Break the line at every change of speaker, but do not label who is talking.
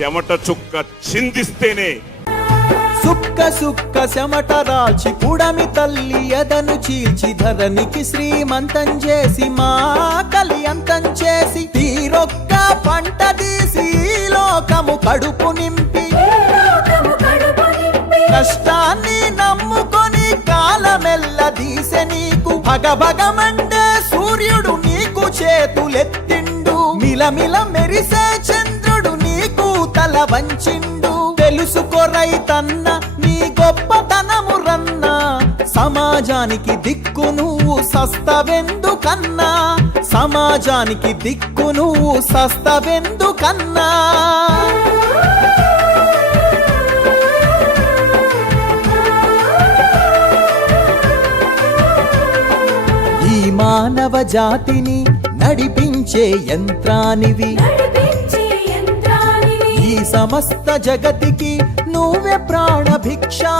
చెమట చుక్క చిందిస్తేనే.
సుక్క సుక్క చెమట రాల్చి పుడమి తల్లి ఎదను చీల్చి ధరణికి శ్రీమంతం చేసి మా కలి అంతం చేసి తీరొక్క పంట తీసి లోకము కడుపు నింపి. కష్టాన్ని నమ్ముకొని కాలమెల్ల దీసె నీకు భగభగమండే సూర్యుడు నీకు చేతులెత్తిండు. మిలమిల మెరిసే వంచిండు తెలుసుకో రైతన్న నీ గొప్పతనము రన్న. సమాజానికి దిక్కు నువ్వు సస్తవెందుకన్నా? సమాజానికి దిక్కు నువ్వు సస్తవెందుకన్నా? ఈ మానవ జాతిని నడిపించే యంత్రానివి. समस्त जगति की नुवे प्राण भिक्षा